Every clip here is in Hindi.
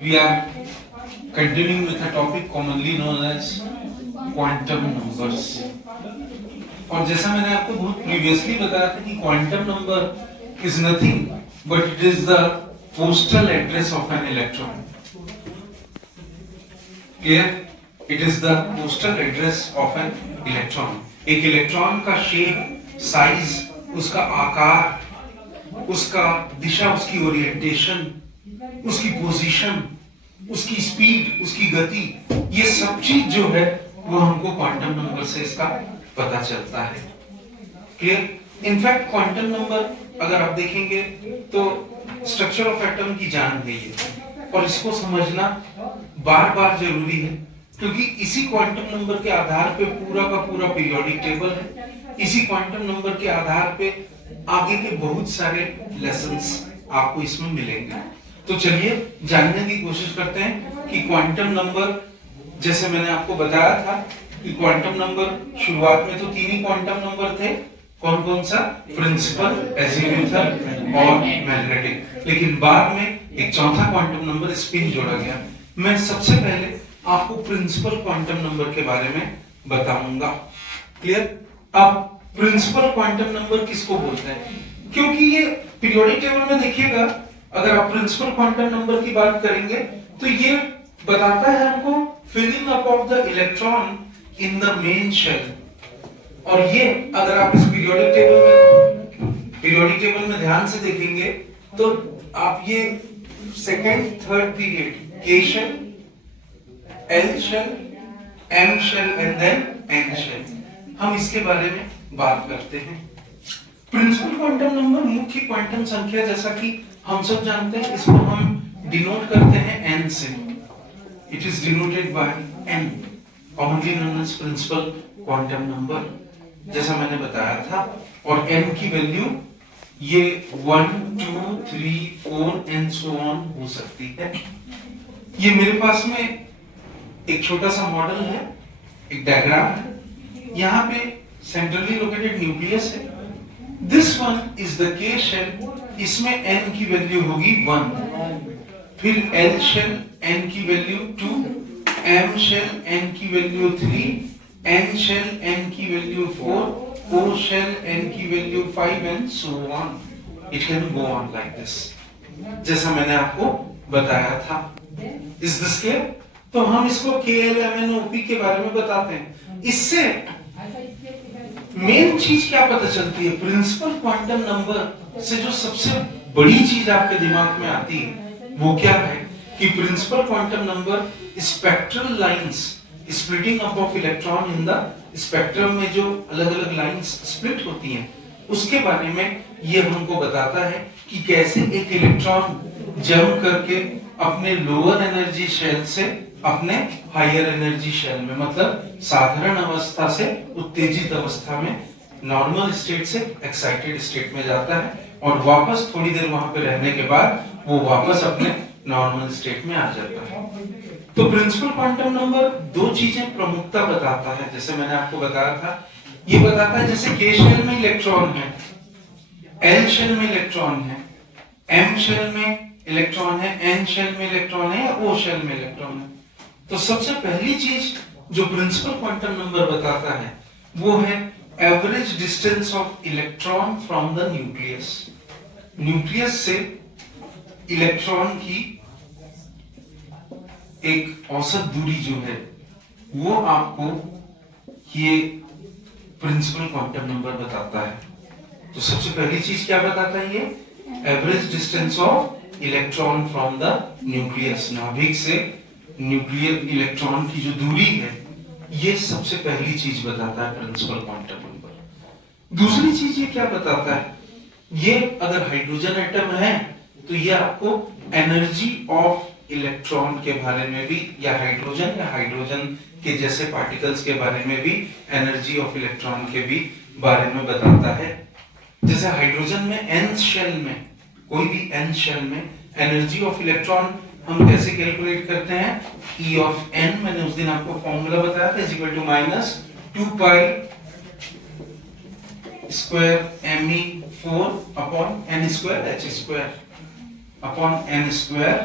we are continuing with a topic commonly known as quantum numbers. और जैसा मैंने आपको बहुत प्रीवियसली बताया था कि quantum number is nothing but it is the postal address of an electron. Clear? It is the postal address of an electron. एक इलेक्ट्रॉन का शेप, साइज, उसका आकार, उसका दिशा, उसकी ओरिएंटेशन, उसकी पोजीशन, उसकी स्पीड, उसकी गति, ये सब चीज जो है वो हमको क्वांटम नंबर से इसका पता चलता है. क्लियर? इनफैक्ट क्वांटम नंबर अगर आप देखेंगे तो स्ट्रक्चर ऑफ एटम की जान है ये, और इसको समझना बार बार जरूरी है क्योंकि इसी क्वांटम नंबर के आधार पे पूरा का पूरा पीरियोडिक टेबल है. इसी क्वांटम नंबर के आधार पे आगे के बहुत सारे लेसन्स आपको इसमें मिलेंगे. तो चलिए जानने की कोशिश करते हैं कि क्वांटम नंबर, जैसे मैंने आपको बताया था कि क्वांटम नंबर शुरुआत में तो 3 ही क्वांटम नंबर थे. कौन कौन सा? प्रिंसिपल, एजीम्यूथल और मैग्नेटिक. लेकिन बाद में एक चौथा क्वांटम नंबर स्पिन जोड़ा गया. मैं सबसे पहले आपको प्रिंसिपल क्वांटम नंबर के बारे में बताऊंगा. क्लियर? अब प्रिंसिपल क्वांटम नंबर किसको बोलते हैं? क्योंकि ये पीरियोडिक टेबल में देखिएगा, अगर आप प्रिंसिपल क्वांटम नंबर की बात करेंगे तो ये बताता है हमको filling up of the electron in the main shell. और ये अगर आप इस पीरियोडिक टेबल में ध्यान से देखेंगे तो आप ये सेकंड थर्ड पीरियड के shell, L shell, M shell and then N shell, हम इसके बारे में बात करते हैं. प्रिंसिपल क्वांटम नंबर मुख्य क्वांटम संख्या, जैसा कि हम सब जानते हैं, इसको हम डिनोट करते हैं n से. It is denoted by n, commonly known as principal quantum number, जैसा मैंने बताया था. और n की वैल्यू ये 1, 2, 3, 4 एंड सो ऑन हो सकती है. ये मेरे पास में एक छोटा सा मॉडल है, एक डायग्राम है. यहाँ पे सेंट्रली लोकेटेड न्यूक्लियस है. दिस वन इज द के शेल. इसमें n की वैल्यू होगी 1. फिर l शेल, n की वैल्यू 2, m शेल, n की वैल्यू 3, n शेल, n की वैल्यू 4, o शेल, n की value 5 and so on. It can go on like this, जैसा मैंने आपको बताया था. Is this clear? तो हम इसको KL, MN, OP के बारे में बताते हैं. इससे मेन चीज क्या पता चलती है? प्रिंसिपल क्वांटम नंबर से जो सबसे बड़ी चीज आपके दिमाग में आती है वो क्या है कि principal quantum number spectral lines, splitting up of electron in the spectrum में जो अलग अलग लाइंस स्प्लिट होती हैं, उसके बारे में ये हमको बताता है कि कैसे एक इलेक्ट्रॉन जंप करके अपने लोअर एनर्जी शेल से अपने हायर एनर्जी शेल में, मतलब साधारण अवस्था से उत्तेजित अवस्था में, नॉर्मल स्टेट से एक्साइटेड स्टेट में जाता है, और वापस थोड़ी देर वहां पे रहने के बाद वो वापस अपने नॉर्मल स्टेट में आ जाता है. तो प्रिंसिपल क्वांटम नंबर 2 चीजें प्रमुखता बताता है, जैसे मैंने आपको बताया था. ये बताता है जैसे के शेल में इलेक्ट्रॉन है, एल शेल में इलेक्ट्रॉन है, एम शेल में इलेक्ट्रॉन है, एन शेल में इलेक्ट्रॉन है, या ओ शेल में इलेक्ट्रॉन है. तो सबसे पहली चीज जो प्रिंसिपल क्वांटम नंबर बताता है वो है average distance of electron from the nucleus. Nucleus से इलेक्ट्रॉन की एक औसत दूरी जो है वो आपको ये प्रिंसिपल क्वांटम नंबर बताता है. तो सबसे पहली चीज क्या बताता है? ये average distance of electron from the nucleus. नाभिक से न्यूक्लियर इलेक्ट्रॉन की जो दूरी है, ये सबसे पहली चीज बताता है प्रिंसिपल क्वांटम नंबर. दूसरी चीज ये क्या बताता है? ये अगर हाइड्रोजन एटम है तो ये आपको एनर्जी ऑफ इलेक्ट्रॉन के बारे में भी, या हाइड्रोजन के जैसे पार्टिकल्स के बारे में भी, एनर्जी ऑफ इलेक्ट्रॉन के भी बारे में बताता है. जैसे हाइड्रोजन में n शेल में, कोई भी n शेल में एनर्जी ऑफ इलेक्ट्रॉन हम कैसे कैलकुलेट करते हैं? E ऑफ n, मैंने उस दिन आपको फॉर्मूला बताया था, equal to minus 2 pi square me4 upon n square h square upon n square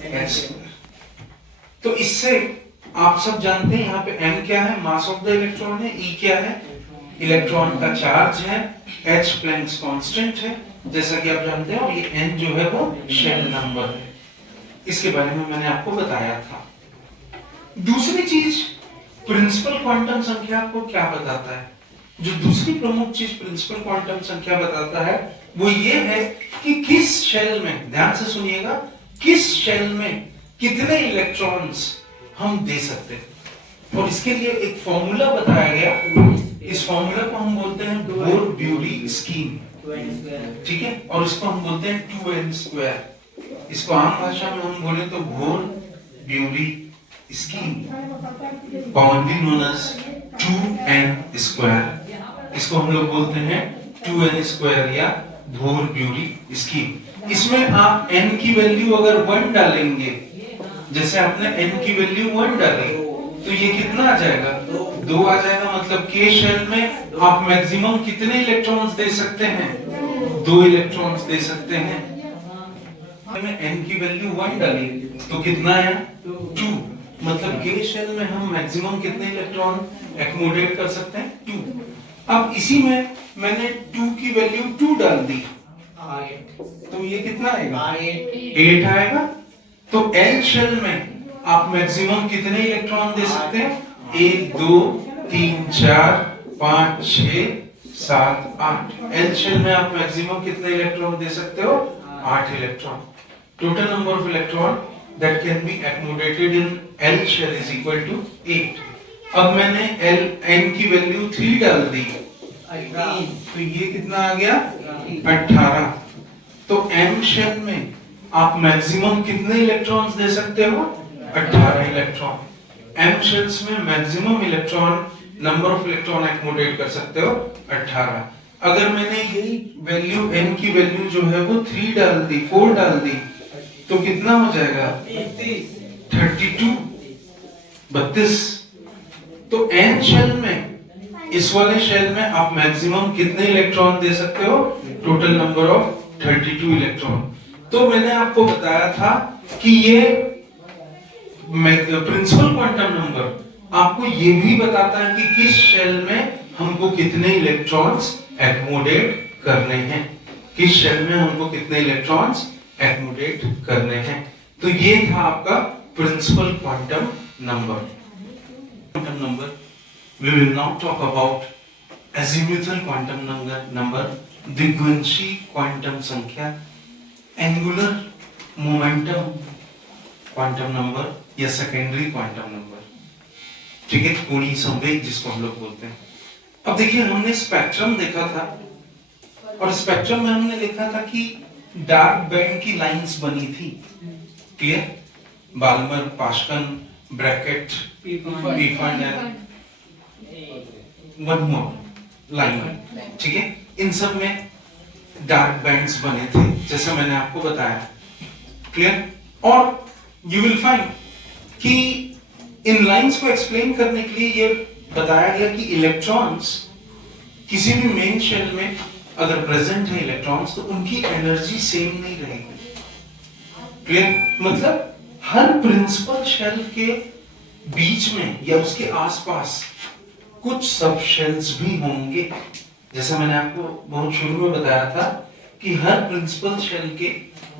h square. तो इससे आप सब जानते हैं यहाँ पे m क्या है, मास ऑफ द इलेक्ट्रॉन है, e क्या है, इलेक्ट्रॉन का चार्ज है, h प्लैंक्स कांस्टेंट है, जैसा कि आप जानते हैं, और ये n जो है वो शेल नंबर है। इसके बारे में मैंने आपको बताया था। दूसरी चीज, प्रिंसिपल क्वांटम संख्या आपको क्या बताता है? जो दूसरी प्रमुख चीज प्रिंसिपल क्वांटम संख्या बताता है वो ये है कि किस शेल में, ध्यान से सुनिएगा, किस शेल में कितने इलेक्ट्रॉन्स हम दे सकते हैं। और इसके लिए एक फॉर्मूला बताया गया, इस फॉर्मूला को हम बोलते हैं बोर-ब्यूरी स्कीम, ठीक है, और इसको हम बोलते हैं 2n²। इसको आम भाषा में हम बोले तो bore-bury scheme, commonly known as 2n²। इसको हम लोग बोलते हैं 2n² या बोर-ब्यूरी स्कीम। इसमें आप n की वैल्यू अगर 1 डालेंगे, जैसे आपने n की वैल्यू 1 डाली, तो ये कितना आ जाएगा? 2 आ जाएगा। मतलब के शेल में आप मैक्सिमम कितने इलेक्ट्रॉन्स दे सकते हैं? 2 इलेक्ट्रॉन्स दे सकते हैं। में n की वैल्यू 1 डाली तो कितना है? 2। मतलब के शेल में हम मैक्सिमम कितने इलेक्ट्रॉन एक्कोमोडेट कर सकते हैं? 2। अब इसी में मैंने 2 की वैल्यू 2 डाल दी, तो ये कितना आएगा? 8 आएगा। तो L शेल में आप मैक्सिमम कितने इलेक्ट्रॉन दे सकते हैं? 1 2 3 4 5 6 7 8। L शेल में आप मैक्सिमम कितने इलेक्ट्रॉन दे सकते हो? 8 electron. Total number of electron that can be accommodated in L shell is equal to 8। अब मैंने n की वैल्यू 3 डाल दी, तो ये कितना आ गया? 18। तो m शेल में आप मैक्सिमम कितने इलेक्ट्रॉन्स दे सकते हो? 18 इलेक्ट्रॉन। m शेल्स में maximum electron, number of electron accommodate कर सकते हो 18। अगर मैंने यही वैल्यू n की वैल्यू जो है वो 3 डाल दी, 4 डाल दी, तो कितना हो जाएगा? 32। तो n शेल में, इस वाले शेल में आप मैक्सिमम कितने इलेक्ट्रॉन दे सकते हो? Total number of 32 electron. तो मैंने आपको बताया था कि ये प्रिंसिपल क्वांटम नंबर आपको ये भी बताता है कि किस शेल में हमको कितने इलेक्ट्रॉन्स एक्कोमोडेट करने हैं, किस शेल में हमको कितने इलेक्ट्रॉन्स एक्कोमोडेट करने हैं। तो ये था आपका principal quantum number. Quantum number, we will now talk about azimuthal quantum number, द्विगुंशी क्वांटम संख्या, एंगुलर मोमेंटम क्वांटम नंबर या सेकेंडरी क्वांटम नंबर, ठीक है, कोणीय संवेग जिसको हम लोग बोलते हैं। अब देखिए, हमने स्पेक्ट्रम देखा था, और स्पेक्ट्रम में हमने देखा था कि डार्क बैंड की लाइंस बनी थी, clear? Balmer, Paschen, Brackett, Pfund, one more Lyman, ठीक है, इन सब में डार्क बैंड्स बने थे, जैसा मैंने आपको बताया, क्लियर? और यू विल फाइंड कि इन लाइंस को एक्सप्लेन करने के लिए ये बताया गया कि इलेक्ट्रॉन्स किसी भी मेन शेल में अगर प्रेजेंट है इलेक्ट्रॉन्स, तो उनकी एनर्जी सेम नहीं रहेगी, क्लियर? मतलब हर प्रिंसिपल शेल के बीच में या उसके आसपास कुछ सब शेल्स भी होंगे। जैसा मैंने आपको बहुत शुरू में बताया था कि हर प्रिंसिपल शेल के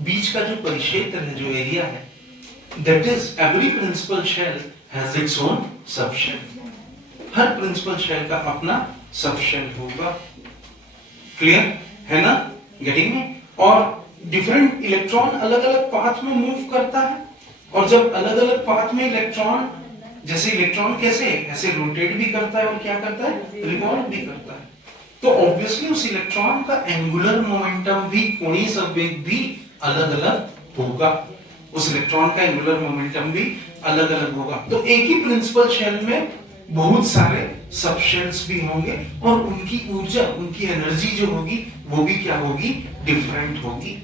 बीच का जो परिक्षेत्र है, जो एरिया है, that is every principal shell has its own sub shell. हर प्रिंसिपल शेल का अपना सब शेल होगा, क्लियर है ना? Getting me? और डिफरेंट इलेक्ट्रॉन अलग अलग पाथ में मूव करता है, और जब अलग अलग पाथ में इलेक्ट्रॉन, जैसे इलेक्ट्रॉन कैसे ऐसे रोटेट भी करता है और क्या करता है, रिवॉल्व भी करता है, तो ऑब्वियसली उस इलेक्ट्रॉन का एंगुलर मोमेंटम भी, कोणीय संवेग भी अलग अलग होगा। उस इलेक्ट्रॉन का एंगुलर मोमेंटम भी अलग अलग होगा। तो एक ही प्रिंसिपल शेल में बहुत सारे सब शेल्स भी होंगे, और उनकी ऊर्जा, उनकी एनर्जी जो होगी वो भी क्या होगी, डिफरेंट होगी,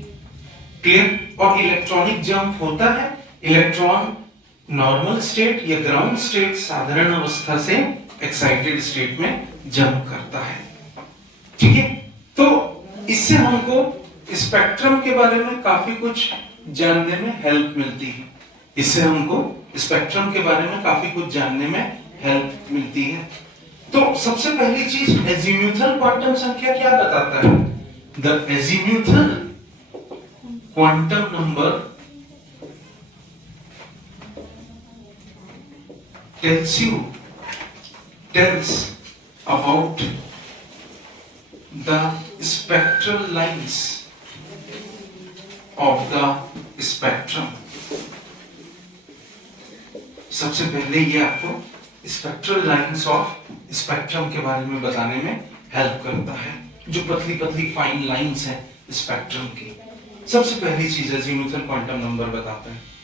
क्लियर? और इलेक्ट्रॉनिक जंप होता है, इलेक्ट्रॉन नॉर्मल स्टेट या ग्राउंड स्टेट, साधारण अवस्था से एक्साइटेड स्टेट में जंप करता है, ठीक है? तो इससे हमको स्पेक्ट्रम के बारे में काफी कुछ जानने में हेल्प मिलती है। इससे हमको स्पेक्ट्रम के बारे में काफी कुछ जानने में हेल्प मिलती है। तो सबसे पहली चीज, एजीम्यूथल क्वांटम संख्या क्या बताता है? The azimuthal quantum number tells about the spectral lines of the spectrum। सबसे पहले ये आपको स्पेक्ट्रल लाइंस ऑफ स्पेक्ट्रम के बारे में बताने में हेल्प करता है, जो पतली पतली फाइन लाइंस है स्पेक्ट्रम की। सबसे पहली चीज एजीम्यूथल क्वांटम नंबर बताता है।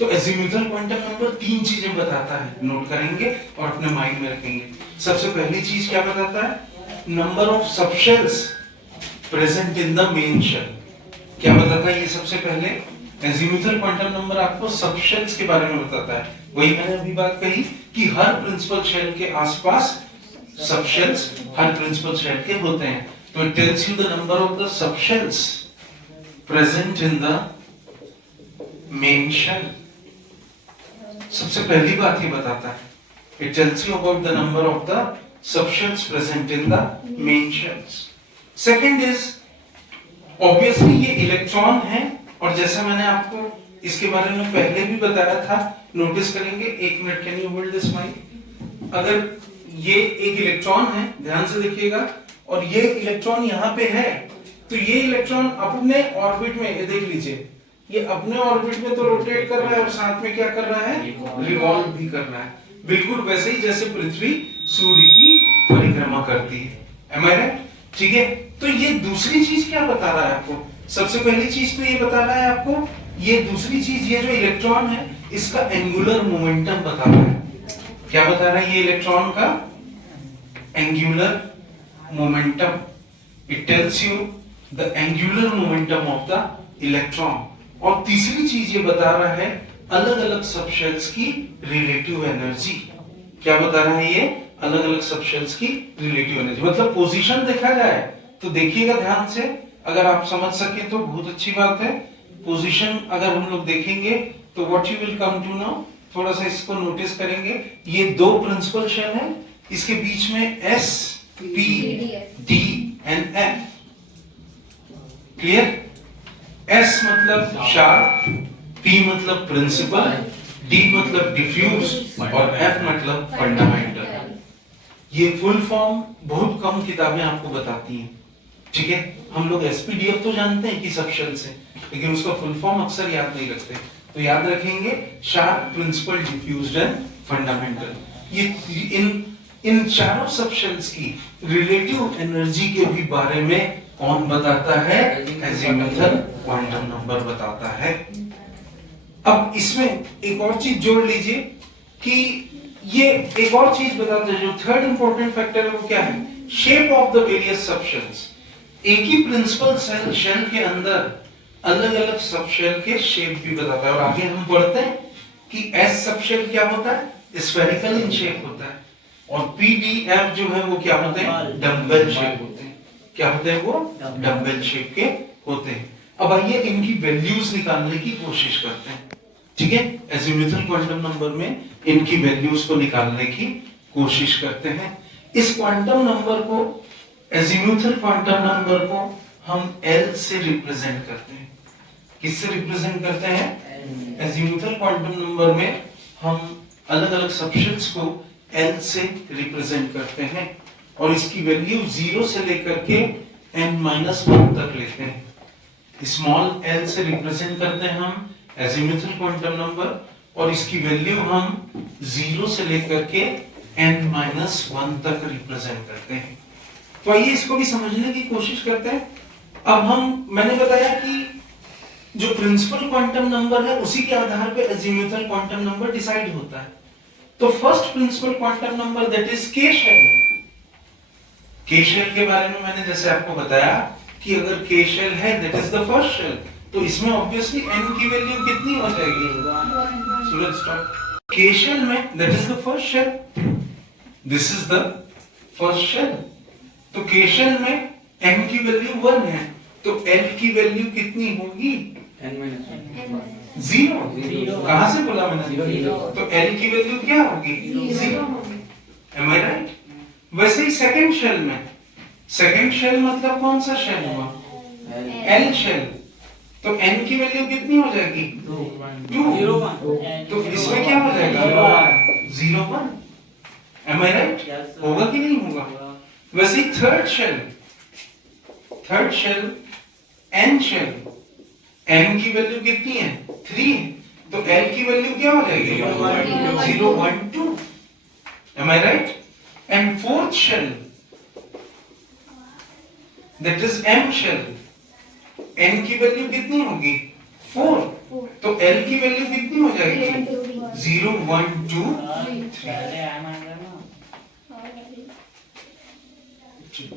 तो एजीम्यूथल क्वांटम नंबर तीन चीजें बताता है, नोट करेंगे और अपने माइंड में रखेंगे। सबसे पहली चीज क्या बताता है? Number of subshells present in the main shell. क्या बताता है ये? सबसे पहले एजीम्यूथल क्वांटम नंबर आपको सबशेल्स के बारे में बताता है। वही मैंने अभी बात कही कि हर प्रिंसिपल शेल के आसपास सबशेल्स हर प्रिंसिपल शेल के होते हैं। तो it tells you the number of the subshells present in the main shell. सबसे पहली बात ये बताता है, it tells you about the number of the subshells present in the main shells. Second is, obviously ये इलेक्ट्रॉन है, और जैसा मैंने आपको इसके बारे में पहले भी बताया था, नोटिस करेंगे। एक minute, can you hold this mic? अगर ये एक इलेक्ट्रॉन है, ध्यान से देखिएगा, और ये इलेक्ट्रॉन यहाँ पे है, तो ये इलेक्ट्रॉन अपने ऑर्बिट में, ये देख लीजिए, ये अपने ऑर्बिट में तो रोटेट कर रहा है और साथ में क्या कर रहा है? रिवॉल्व भी कर रहा है। बिल्कुल वैसे ही जैसे पृथ्वी सूर्य की परिक्रमा करती है। Am I right? ठीक है। तो ये दूसरी चीज क्या बता रहा है आपको? सबसे पहली चीज तो ये बता रहा है आपको, ये दूसरी चीज, ये जो इलेक्ट्रॉन है इसका एंगुलर मोमेंटम बता रहा है। क्या बता रहा है ये इलेक्ट्रॉन का? Angular momentum. It tells you the angular momentum of the electron. और तीसरी चीज ये बता रहा है अलग अलग सबशेल्स की रिलेटिव एनर्जी। क्या बता रहा है ये? अलग अलग सबशेल्स की रिलेटिव एनर्जी, मतलब पोजीशन देखा जाए तो देखिएगा ध्यान से, अगर आप समझ सके तो बहुत अच्छी बात है। पोजीशन अगर हम लोग देखेंगे तो what you will come to know, थोड़ा सा इसको नोटिस करेंगे। ये दो प्रिंसिपल शेल है, इसके बीच में S, P, D and F. Clear? S मतलब शार्प, पी मतलब प्रिंसिपल, डी मतलब डिफ्यूज और एफ मतलब फंडामेंटल। ये फुल फॉर्म बहुत कम किताबें आपको बताती हैं। ठीक है, हम लोग एसपीडीएफ तो जानते हैं कि सबशेल से, लेकिन उसका फुल फॉर्म अक्सर याद नहीं रखते। तो याद रखेंगे sharp, principal, diffused and fundamental. ये इन चारों सबशेल्स की रिलेटिव एनर्जी के भी बारे में कौन बताता है? एजीम्यूथल क्वांटम नंबर बताता है। अब इसमें एक और चीज जोड़ लीजिए कि ये एक और चीज बताता है, जो थर्ड इंपॉर्टेंट फैक्टर है वो क्या है? Shape of the various subshells. एक ही प्रिंसिपल शेल के अंदर अलग अलग सबशेल के शेप भी बताता है। और आगे हम पढ़ते हैं कि एस सबशेल क्या होता है? स्फेरिकल इन शेप होता है, और पीडीएफ जो है वो क्या होते हैं? डम्बल शेप होते हैं। क्या होते हैं वो? डम्बल शेप के होते हैं। अब आइए इनकी वैल्यूज निकालने की कोशिश करते हैं। ठीक है, एजीम्यूथल क्वांटम नंबर में इनकी वैल्यूज को निकालने की कोशिश करते हैं। इस क्वांटम नंबर को, एजीम्यूथल क्वांटम नंबर को हम L से रिप्रेजेंट करते हैं। किससे रिप्रेजेंट करते हैं? एजीम्यूथल क्वांटम नंबर में हम अलग अलग सबशेल्स को L से रिप्रेजेंट करते हैं, और इसकी वैल्यू 0 से लेकर के n-1 तक लेते हैं। स्मॉल l से रिप्रेजेंट करते हैं हम एजीम्यूथल क्वांटम नंबर, और इसकी वैल्यू हम 0 से लेकर के n-1 तक रिप्रेजेंट करते हैं। तो आइए इसको भी समझने की कोशिश करते हैं। अब मैंने बताया कि जो प्रिंसिपल क्वांटम नंबर है उसी के आधार पे एजीम्यूथल क्वांटम नंबर डिसाइड होता है। तो first principle quantum number that is के शेल। के शेल के बारे में मैंने जैसे आपको बताया कि अगर के शेल है that is the first shell, तो इसमें ऑब्वियसली n की वैल्यू कितनी हो जाएगी? सूरज स्टॉप। के शेल में that is the first shell, this is the first shell. तो के शेल में n की वैल्यू 1 है, तो l की वैल्यू कितनी होगी? जीरो। कहां से बोला मैंने? तो एल की वैल्यू क्या होगी? जीरो। Am I right? वैसे ही सेकंड शेल में, सेकंड शेल मतलब कौन सा शेल हुआ? L shell. तो एन की वैल्यू कितनी हो जाएगी? 2। तो इसमें क्या हो जाएगा? 0 1। Am I right? होगा कि नहीं होगा? वैसे ही third shell, third shell n shell, N की वैल्यू कितनी है? 3। तो एल की वैल्यू क्या हो जाएगी? 0 1 2। Am I right? And fourth shell, that is M shell, N की वैल्यू कितनी होगी? 4। तो एल की वैल्यू कितनी हो जाएगी? 0 1 2 3।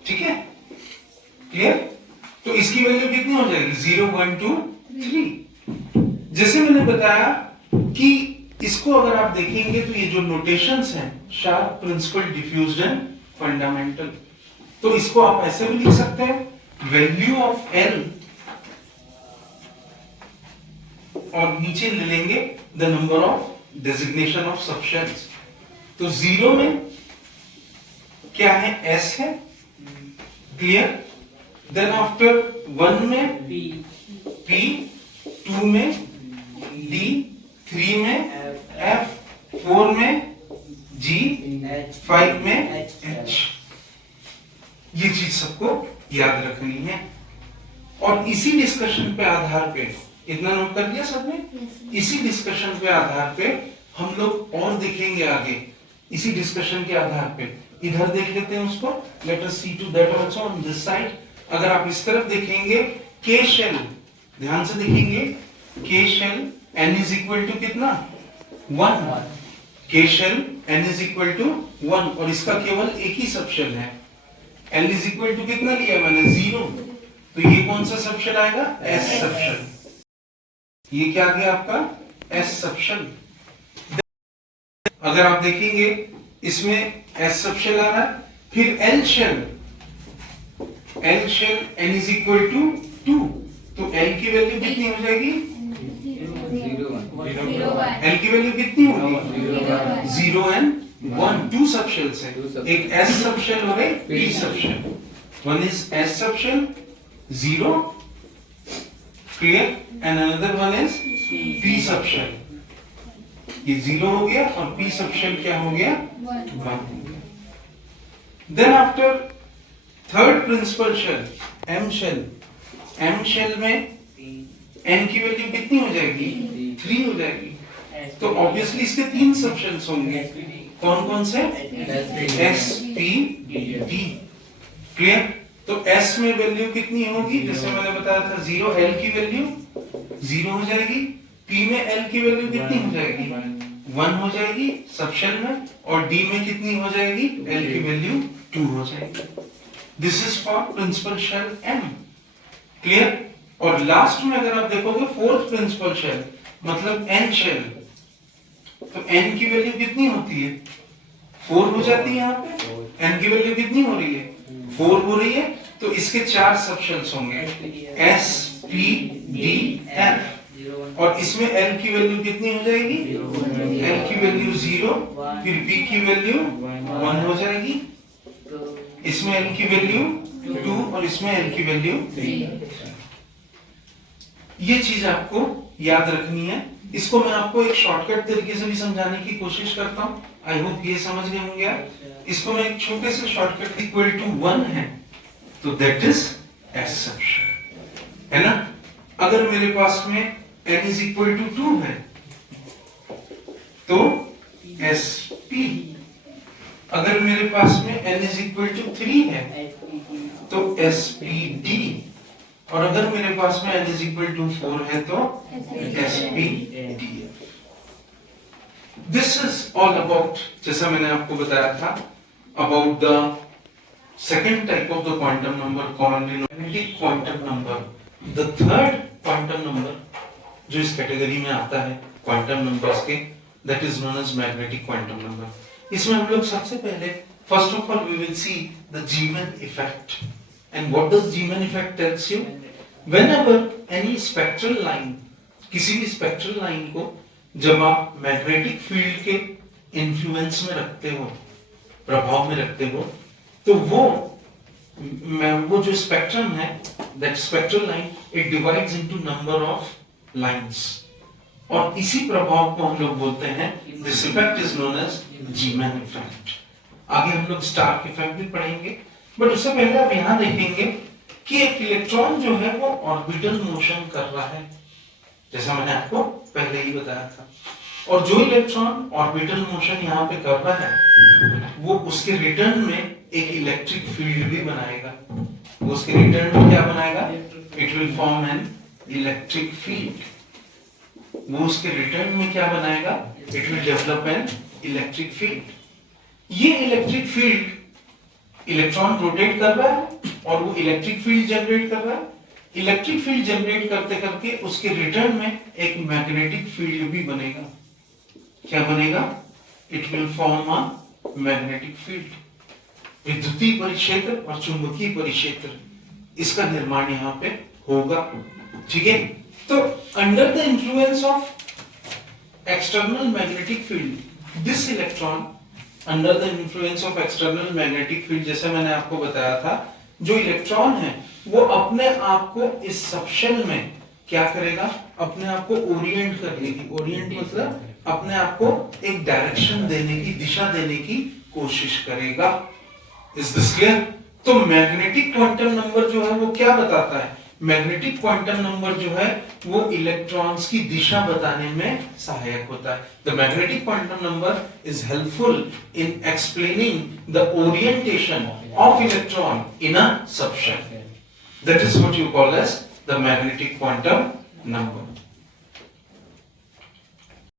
ठीक है, क्लियर? तो इसकी वैल्यू कितनी हो जाएगी? 0 1 2 3। जैसे मैंने बताया कि इसको अगर आप देखेंगे तो ये जो नोटेशंस हैं, sharp, principal, diffused and fundamental, तो इसको आप ऐसे भी लिख सकते हैं, वैल्यू ऑफ एल और नीचे ले लेंगे the number of designation of subshells. तो 0 में क्या है? एस है, क्लियर? देन आफ्टर 1 में पी, 2 में डी, 3 में एफ, 4 में जी, 5 में एच। ये चीज सबको याद रखनी है। और इसी डिस्कशन पे आधार पे, इतना नोट कर लिया सबने? इसी डिस्कशन पे आधार पे हम लोग और देखेंगे आगे। इसी डिस्कशन के आधार पे इधर देख लेते हैं उसको, let us see to that also on this side. अगर आप इस तरफ देखेंगे, के शेल, ध्यान से देखेंगे, K shell n is equal to कितना? 1। K shell n is equal to 1 और इसका केवल एक ही सबशेल है। n इज इक्वल टू कितना लिया मैंने? 0। तो ये कौन सा सबशेल आएगा? s subshell. ये क्या आ गया आपका? s subshell. अगर आप देखेंगे इसमें s सबशेल आ रहा है, फिर l shell, l shell n is equal to 2। तो l की वैल्यू कितनी हो जाएगी? l की वैल्यू कितनी होगी? 0 एंड 1। 2 सबशेल्स है, एक s सबशेल हो गई, p subshell. One is s subshell 0, clear, and another one is p subshell. ये 0 हो गया और p सबशेल क्या हो गया? 1 हो गया। Then after third principal shell, m shell, m shell में n की वैल्यू कितनी हो जाएगी? 3 हो जाएगी। तो ऑब्वियसली इसके 3 सबशेल्स होंगे, कौन कौन से? s p d, clear? तो s में वैल्यू कितनी होगी? जैसे मैंने बताया था 0, l की वैल्यू 0 हो जाएगी, p में l की वैल्यू कितनी हो जाएगी? 1 हो जाएगी सबशेल में, और d में कितनी हो जाएगी? l की वैल्यू 2 हो जाएगी। This is for principal shell m, clear? और लास्ट में अगर आप देखोगे फोर्थ प्रिंसिपल शेल मतलब n शेल, तो n की वैल्यू कितनी होती है? 4 हो जाती है। यहाँ पे n की वैल्यू कितनी हो रही है? 4 हो रही है। तो इसके 4 सबशेल्स होंगे, s p d f, और इसमें l की वैल्यू कितनी हो जाएगी? l की वैल्यू 0, फिर p की वैल्यू 1 हो जाएगी, इसमें l की वैल्यू 2 और इसमें l की वैल्यू 3। ये चीज आपको याद रखनी है। इसको मैं आपको एक शॉर्टकट तरीके से भी समझाने की कोशिश करता हूँ, आई होप ये समझ गए होंगे आप। इसको मैं एक छोटे से शॉर्टकट, इक्वल टू 1 है तो दैट इज s सबशेल, है ना? अगर मेरे पास में n इज इक्वल टू 2 है तो sp, अगर मेरे पास में n इज इक्वल टू 3 है तो spd, और अगर मेरे पास में n इज इक्वल टू 4 है तो spdf। This is all about, जैसा मैंने आपको बताया था, about the second type of the quantum number called magnetic quantum number. The third quantum number जो इस कैटेगरी में आता है क्वांटम नंबर्स के, that is known as magnetic quantum number. इसमें हम लोग सबसे पहले first of all we will see the Zeeman effect. And what does Zeeman effect tells you? Whenever any spectral line किसी भी स्पेक्ट्रल लाइन को जब आप मैग्नेटिक फील्ड के इन्फ्लुएंस में रखते हो, प्रभाव में रखते हो, तो वो जो स्पेक्ट्रम है, that spectral line, it divides into number of lines, और इसी प्रभाव को हम लोग बोलते हैं, this effect is known as Zeeman effect. आगे हम लोग स्टार्क इफेक्ट भी पढ़ेंगे, बट उससे पहले आप यहां देखेंगे कि एक इलेक्ट्रॉन जो है वो ऑर्बिटल मोशन कर रहा है, जैसा मैंने आपको पहले ही बताया था। और जो इलेक्ट्रॉन ऑर्बिटल मोशन यहाँ पे कर रहा है, वो उसके रिटर्न में एक इलेक्ट्रिक फील्ड भी बनाएगा। वो उसके रिटर्न में क्या बनाएगा? It will form an electric field. वो उसके रिटर्न में क्या बनाएगा? It will develop an electric field. ये इलेक्ट्रिक फील्ड, इलेक्ट्रॉन रोटेट कर रहा है और वो इलेक्ट्रिक फील्ड जनरेट कर रहा है। इलेक्ट्रिक फील्ड जनरेट करते करके उसके रिटर्न में एक मैग्नेटिक फील्ड भी बनेगा। क्या बनेगा? It will form a magnetic field. विद्युतीय परिक्षेत्र और चुंबकीय परिक्षेत्र, इसका निर्माण यहाँ पे होगा। ठीक है, तो under the influence of external magnetic field, this electron under the influence of external magnetic field, जैसे मैंने आपको बताया था, जो इलेक्ट्रॉन है वो अपने आप को इस सबशेल में क्या करेगा? अपने आप को ओरिएंट कर लेगी। ओरिएंट मतलब अपने आप को एक डायरेक्शन देने की, दिशा देने की कोशिश करेगा। Is this clear? तो मैग्नेटिक क्वांटम नंबर जो है वो क्या बताता है? मैग्नेटिक क्वांटम नंबर जो है वो इलेक्ट्रॉन्स की दिशा बताने में सहायक होता है। The magnetic quantum number is helpful in explaining the orientation of electron in a subshell. That is what you call as the magnetic quantum number.